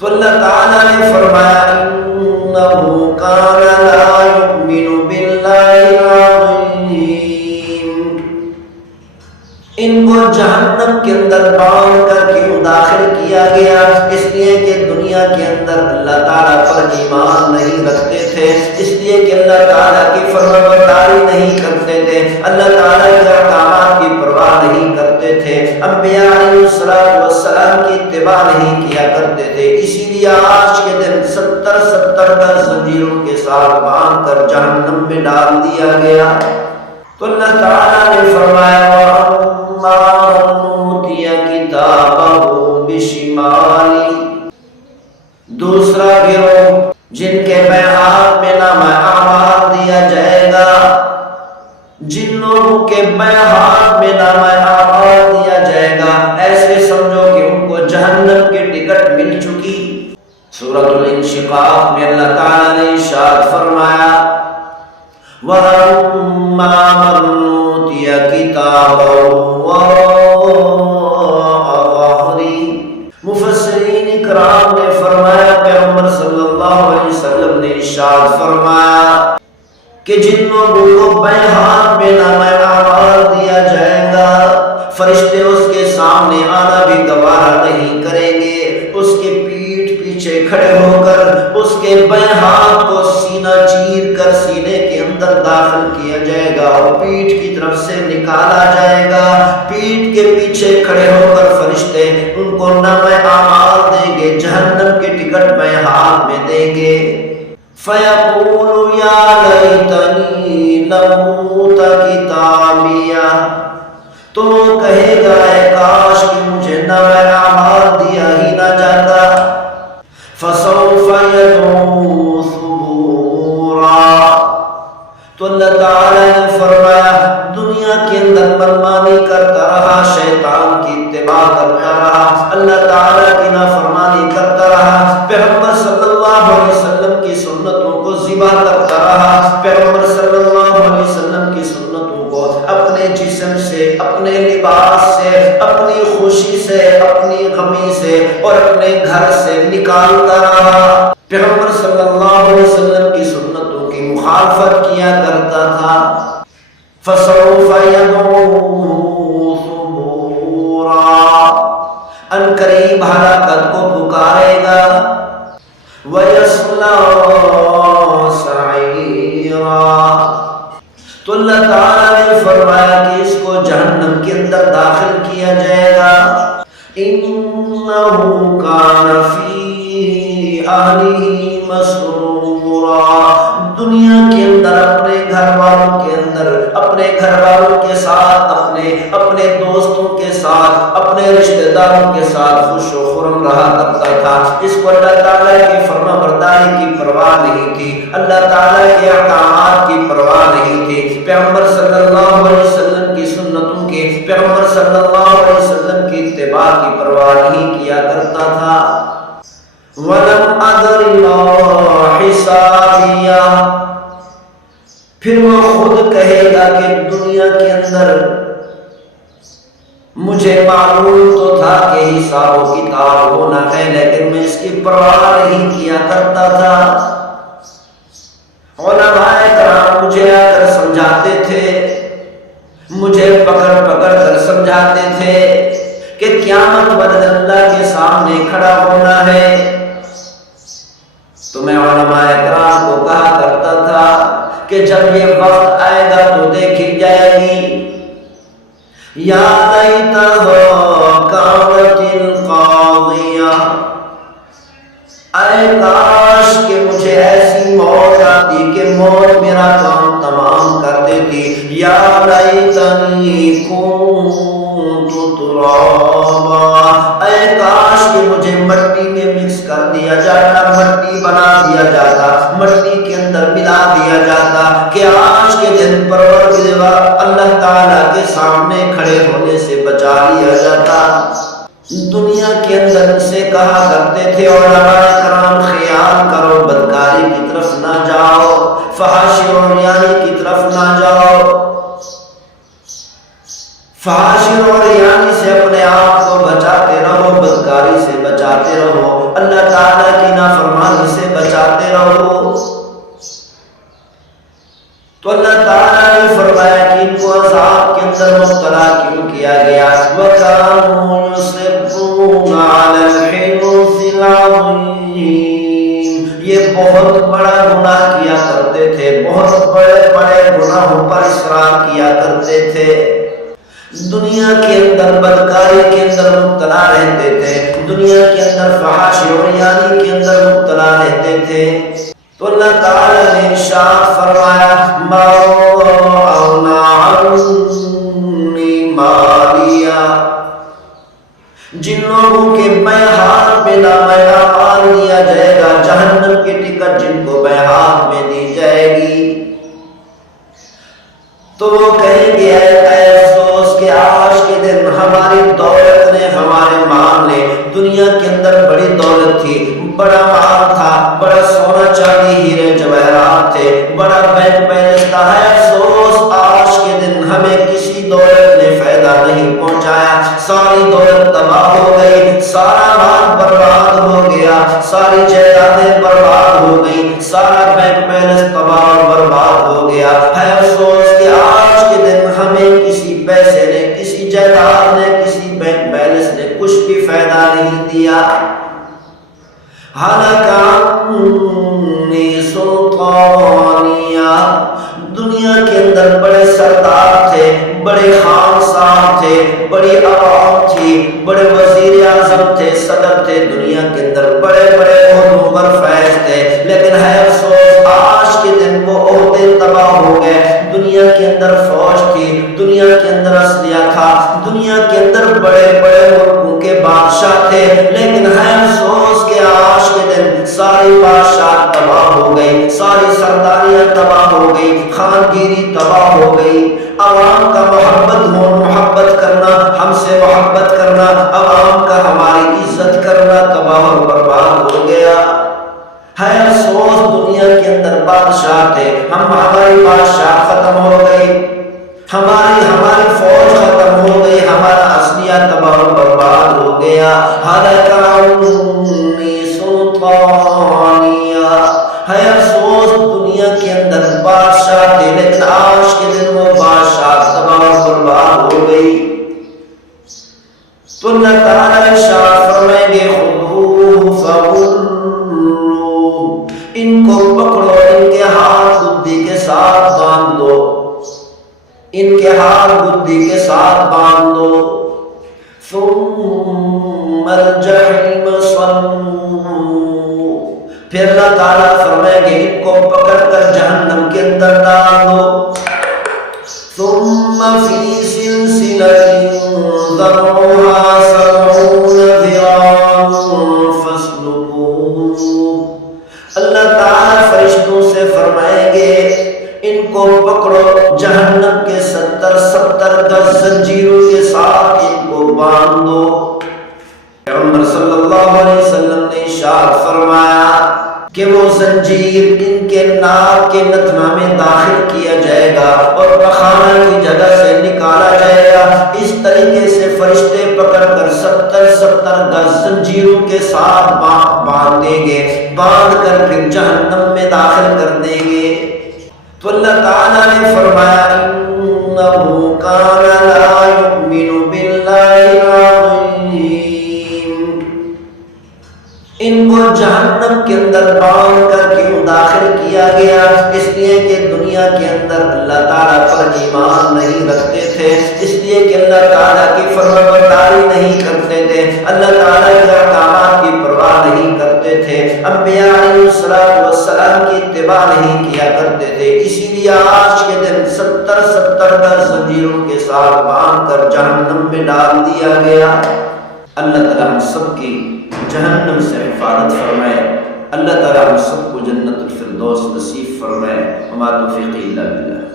تو اللہ تعالیٰ نے فرمایا انہو کان لا یؤمن باللہ العظیم، ان کو جہنم کے اندر باندھ کر کیوں داخل کیا گیا؟ اس لیے کہ دنیا کے اندر اللہ تعالیٰ پر ایمان نہیں رکھتے تھے، اس لیے کہ اللہ تعالیٰ کی فرمانبرداری نہیں کرتے تھے، اللہ تعالیٰ کے احکامات کی پرواہ نہیں کرتے تھے، انبیاء علیہ السلام کی اتباع نہیں کیا کرتے تھے، اسی لیے آج کے دن 70 کا زنجیروں کے ساتھ باندھ کر جہنم میں ڈال دیا گیا۔ تو اللہ تعالیٰ نے فرمایا وَأَمَّا مَنْ أُوتِيَ كِتَابَهُ بِشِمَالِهِ، دوسرا گروہ جن کے ہاتھ میں نامہ اعمال دیا جائے گا، جن لوگوں کے ہاتھ میں نامہ اعمال دیا جائے گا، ایسے سمجھو کہ ان کو جہنم کی ٹکٹ مل چکی۔ سورۃ الانشقاق میں اللہ تعالیٰ نے ارشاد فرمایا وَأَمَّا مَنْ أُوتِيَ كِتَابَهُ وَرَاءَ ظَهْرِهِ، مفسرین اکرام نے فرمایا، پیغمبر صلی اللہ علیہ وسلم نے ارشاد فرمایا کہ جن لوگوں کو بائیں ہاتھ میں نامہ اعمال دیا جائے گا، فرشتے اس کے سامنے آنا بھی گوارا نہیں کریں گے، اس کے پیٹھ پیچھے کھڑے ہو کر اس کے بائیں ہاتھ کو سینہ چیر کر سینے کے اندر داخل کیا جائے گا اور پیٹھ کی طرف سے نکالا جائے گا۔ پیٹھ کے پیچھے کھڑے ہو کر فرشتے ان کو نامہ اعمال دیں گے، جہنم کی ٹکٹ بائیں ہاتھ میں دیں گے۔ فَيَقُولُ يَا لَيْتَنِي لَمْ أُوتَ كِتَابِيَهْ، تو کہے گا اے کاش کہ مجھے نامہ اعمال دیا ہی نہ جاتا۔ فَسَوْفَ يَدْعُو ثُبُورًا، تو اللہ تعالیٰ نے فرمایا دنیا کے اندر منمانی کرتا رہا، شیطان کی اتباع کرتا رہا، اللہ تعالیٰ کی نافرمانی کرتا رہا، پیغمبر صلی اللہ علیہ وسلم کی سنتوں کو ذبح کرتا رہا، پیغمبر صلی اللہ علیہ وسلم کی سنتوں کو اپنے جسم سے، اپنے لباس سے، اپنی خوشی سے، اپنی غمی سے اور اپنے گھر سے نکالتا رہا، پیغمبر صلی اللہ علیہ وسلم کی سنتوں کی مخالفت کیا کرتا تھا۔ فَسَوْفَ يَدْعُو ثُبُورًا، ان قریب ہلاکت کو پکارے گا۔ وَيَصْلَىٰ سَعِيرًا، تو اللہ تعالیٰ نے فرمایا کہ اس کو جہنم کے اندر داخل کیا جائے گا۔ إِنَّهُ كَانَ فِي أَهْلِهِ مَسْرُورًا، دنیا کے اندر اپنے گھر والوں کے اندر، اپنے گھر والوں کے ساتھ، اپنے دوستوں کے ساتھ، اپنے رشتہ داروں کے ساتھ خوش و خرم رہا کرتا تھا۔ اس کو اللہ تعالیٰ کی فرمانبرداری کی پرواہ نہیں تھی، اللہ تعالیٰ کے احکامات کی پرواہ نہیں تھی، پیغمبر صلی اللہ علیہ وسلم کی سنتوں کی، پیغمبر صلی اللہ علیہ وسلم کی اتباع کی پرواہ نہیں کیا کرتا تھا۔ وَلَمْ أَدْرِ مَا حِسَابِيَهْ، پھر وہ خود کہے گا کہ دنیا کے اندر مجھے معلوم تو تھا کہ حساب و کتاب ہونا ہے، لیکن میں اس کی پرواہ نہیں کیا کرتا تھا۔ علماء کرام مجھے آ کر سمجھاتے تھے، مجھے پکڑ کر سمجھاتے تھے کہ قیامت والے دن اللہ کے سامنے کھڑا ہونا ہے، تو میں علماء کرام کو کہا کرتا تھا کہ جب یہ وقت آئے گا تو دیکھی جائے گی۔ یا لیتہا کانت القاضیہ، اے کاش کہ مجھے ایسی موت آتی کہ موت میرا کام تمام کر دیتی۔ یا لیتنی کنت ترابا، اے کاش کہ مجھے مٹی میں مکس کر دیا جاتا، مٹی بنا دیا جاتا، مٹی کے اندر ملا دیا جاتا کہ آج کے دن پروردگار اللہ تعالیٰ کے سامنے کھڑے ہونے سے بچا لیا جاتا۔ دنیا کے اندر سے کہا کرتے تھے علماء کرام خیال کرو، بدکاری کی طرف نہ جاؤ، فحش اور ریانی کی طرف نہ جاؤ، فحش اور ریانی سے اپنے آپ کو بچاتے رہو، بدکاری سے بچاتے رہو، اللہ تعالیٰ کی نافرمانی سے بچاتے رہو. تو اللہ تعالیٰ نے فرمایا کہ ان کو عذاب کے اندر مبتلا کیوں کیا گیا؟ وَكَانُوا يُصِرُّونَ عَلَى الْحِنْثِ الْعَظِيمِ. یہ بہت بڑا گناہ کیا کرتے تھے، بہت بڑے بڑے گناہوں پر اصرار کیا کرتے تھے، دنیا کے اندر بدکاری کے اندر مبتلا رہتے تھے، دنیا کے اندر فحش و عریانی کے اندر مبتلا رہتے تھے. تو اللہ تعالیٰ نے ارشاد فرمایا ما اغنی عنی مالیہ. جن لوگوں کے بائیں ہاتھ میں نامہ اعمال دیا جائے گا، جہنم کی ٹکٹ جن کو بائیں ہاتھ میں دی جائے گی، تو وہ کہیں گے اے افسوس کہ آج کے دن ہماری دولت نے، ہمارے مال نے، دنیا کے اندر بڑی دولت تھی، بڑا مال تھا، بڑا سونا چاندی ہیرے جواہرات تھے، بڑا بینک بیلنس تھا، ہے افسوس آج کے دن ہمیں کسی دولت نے فائدہ نہیں پہنچایا، ساری دولت تباہ ہو گئی، سارا مال برباد ہو گیا، ساری جائیدادیں برباد ہو گئی، سارا بینک بیلنس تباہ اور برباد ہو گیا. ہے افسوس کہ آج کے دن ہمیں کسی پیسے نے، کسی جائیداد نے، کسی بینک بیلنس نے کچھ بھی فائدہ نہیں دیا. ہلاک عنی سلطانیہ. دنیا کے اندر بڑے سردار تھے، بڑے خانسار تھے، بڑی عوام تھی، بڑے وزیر اعظم تھے، صدر تھے، دنیا کے اندر بڑے بڑے عہدوں پر فائز تھے، لیکن ہے افسوس آج کے دن وہ عہدے تباہ ہو گئے. دنیا کے اندر فوج تھی، دنیا کے اندر اسلحہ تھا، دنیا کے اندر بڑے بڑے ملکوں کے بادشاہ تھے، لیکن ہے افسوس کہ آج کے دن ساری بادشاہ تباہ ہو گئی، ساری سرداریاں تباہ ہو گئی، خانگیری تباہ ہو گئی. عوام کا محبت کرنا، ہم سے محبت کرنا، عوام کا ہماری عزت کرنا تباہ و برباد ہو گیا. ہے افسوس دنیا کے اندر بادشاہ تھے، ہماری بادشاہ ختم ہو گئی، ہماری فوج ختم ہو گئی، ہمارا اسلحہ تباہ و برباد ہو گیا. ہلاک عنی سلطانیہ. ہے افسوس دنیا کے اندر بادشاہ تھے، لیکن آج کے دن وہ بادشاہ تباہ و برباد ہو گئی. تو اللہ تعالیٰ ارشاد فرمائیں گے خذوہ فغلوہ. ان کو پکڑو، ان کے ہاتھ گدی کے ساتھ باندھ دو، ان کے ہاتھ گدی کے ساتھ باندھ دو. ثم الجحیم صلوہ. پھر اللہ تعالیٰ فرمائیں گے ان کو پکڑ کر جہنم کے اندر ڈال دو. ثم فی سلسلۃ ذرعها 70 ذراعا فاسلکوہ. اللہ تعالیٰ فرشتوں سے فرمائیں گے ان کو پکڑو، جہنم کے 70 گز زنجیروں کے ساتھ ان کو باندھ دو. پیغمبر صلی اللہ علیہ وسلم نے ارشاد فرمایا کہ وہ زنجیر ان کے ناک کے نتنا میں داخل کیا جائے گا اور پخانہ کی جگہ سے نکالا جائے گا. اس طریقے سے فرشتے پکڑ کر 70 گز زنجیروں کے ساتھ باندھ دیں گے، باندھ کر پھر جہنم میں داخل کر دیں گے. تو اللہ تعالیٰ نے فرمایا انہ کان لا یؤمن باللہ العظیم. ان کو جہنم کے اندر باندھ کر کیوں داخل کیا گیا؟ اس لیے کہ دنیا کے اندر اللہ تعالیٰ پر ایمان نہیں رکھتے تھے، اس لیے کہ اللہ تعالیٰ کی فرمانبرداری نہیں کرتے تھے، اللہ تعالیٰ کے احکامات کی پرواہ نہیں کرتے تھے، انبیاء علیہ السلام کی اتباع نہیں کیا کرتے تھے. اسی لیے آج کے دن 70 گز زنجیروں کے ساتھ باندھ کر جہنم میں ڈال دیا گیا. اللہ تعالیٰ ہم سب کی جہنم سے حفاظت فرمائے، اللہ تعالیٰ ہم سب کو جنت الفردوس نصیب فرمائے. وما توفیقی الا باللہ.